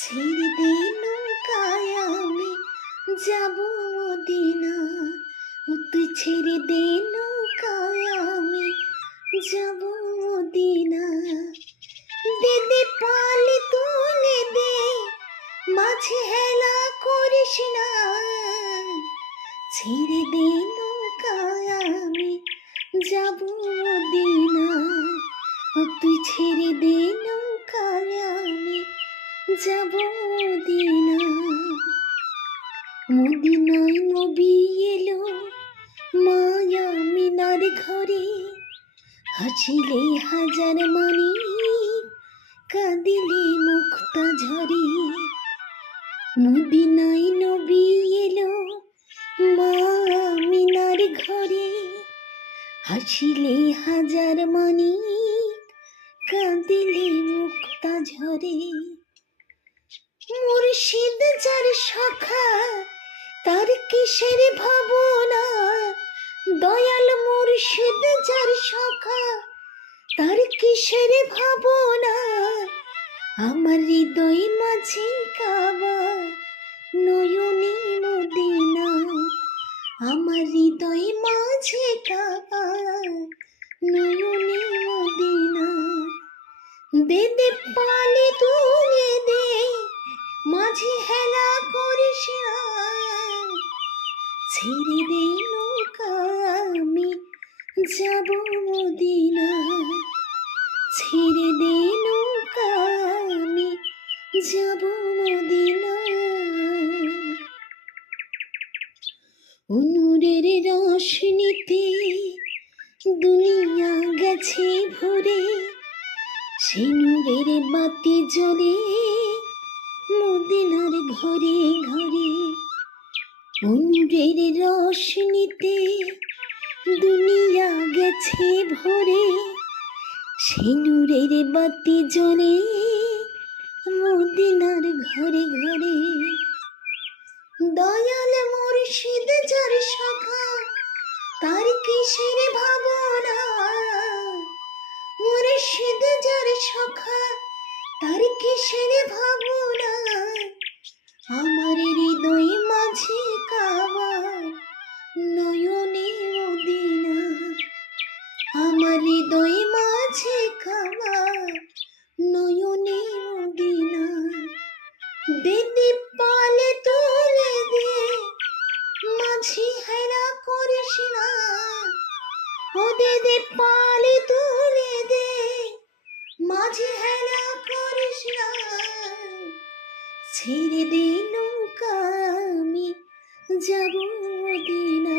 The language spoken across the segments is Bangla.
ছেড়ে দে নৌকায় আমি যাব মদিনা। ও তুই ছেড়ে দে নৌকায় আমি যাব মদিনা। দে দে পালে তুলে দে, মাঝে হেলা করিস না। ছেড়ে দে নৌকায় আমি যাব মদিনা। ও তুই ছেড়ে দে নৌকায় আমি যাব মদিনা। মদিনায় নবী এলো মায়া মিনার ঘরে, হাসিলে হাজার মানি কাঁদিলে মুক্তা ঝরে। মদিনায় নবী এলো মায়া মিনার ঘরে, হাসিলে হাজার মানি কাঁদিলে মুক্তা ঝরে। মুর্শিদ যার সখা তার কিসের ভাবনা, দয়াল মুর্শিদ যার সখা তার কিসের ভাবনা। আমার হৃদয় মাঝে কাবা নয়নে মদিনা, আমার হৃদয় মাঝে কাবা নয়নে মদিনা। দে দে পালে তুলে দে, মাঝে হেলা করিস না। ছেড়ে দে নৌকা আমি যাব মদিনা। ছেড়ে দে নৌকা আমি যাব মদিনা। নূরের রোশনীতে দুনিয়া গেছে ভরে, সে নূরের বাতি জ্বলে মদিনার ঘরে ঘরে। নূরের রোশনীতে দুনিয়া গেছে ভরে, সে নূরের বাতি জ্বলে মদিনার ঘরে ঘরে। দয়াল মুর্শিদ যার সখা তার কিসের ভাবনা, মুর্শিদ যার সখা তার কিসের ভাবনা। আমার হৃদয় মাঝে কাবা নয়নে মদিনা, আমার হৃদয় মাঝে কাবা নয়নে মদিনা। দে দে পালে তুলে দে, মাঝে হেলা করিস না। ও দে দে পালে তুলে দে, মাঝে হেলা করিস না। ছেড়ে দে নৌকা আমি যাব মদিনা।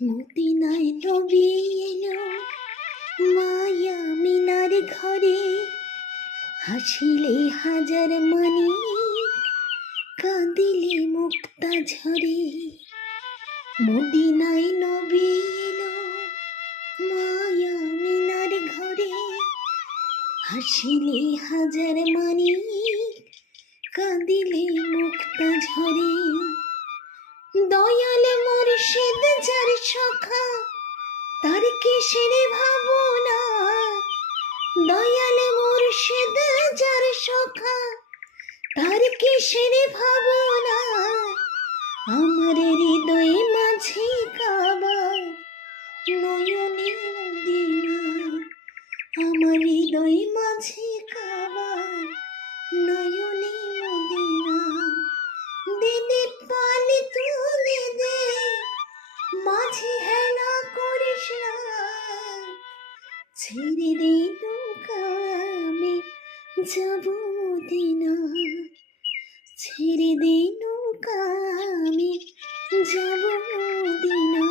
মদিনায় নবী এলো মায়া মিনার ঘরে, হাসিলে হাজার মানি কাঁদিলে মুক্তা ঝরে। মদিনায় নবী এলো মায়া মিনার ঘরে, হাসিলে হাজার মানি কাঁদিলে মুক্তা ঝরে। দয়াল মুর্শিদ যার সখা তার কিসের ভাবনা, দয়াল মুর্শিদ যার সখা তার কিসের ভাবনা। আমার হৃদয় মাঝে কাবা নয়নে মদিনা, আমার হৃদয় মাঝে কাবা নয়নে মদিনা। দে দে পালে তুলে দে, মাঝে হেলা করিস না। ছেড়ে দে নৌকা আমি যাব মদিনা। ছেড়ে দে নৌকা আমি যাব মদিনা।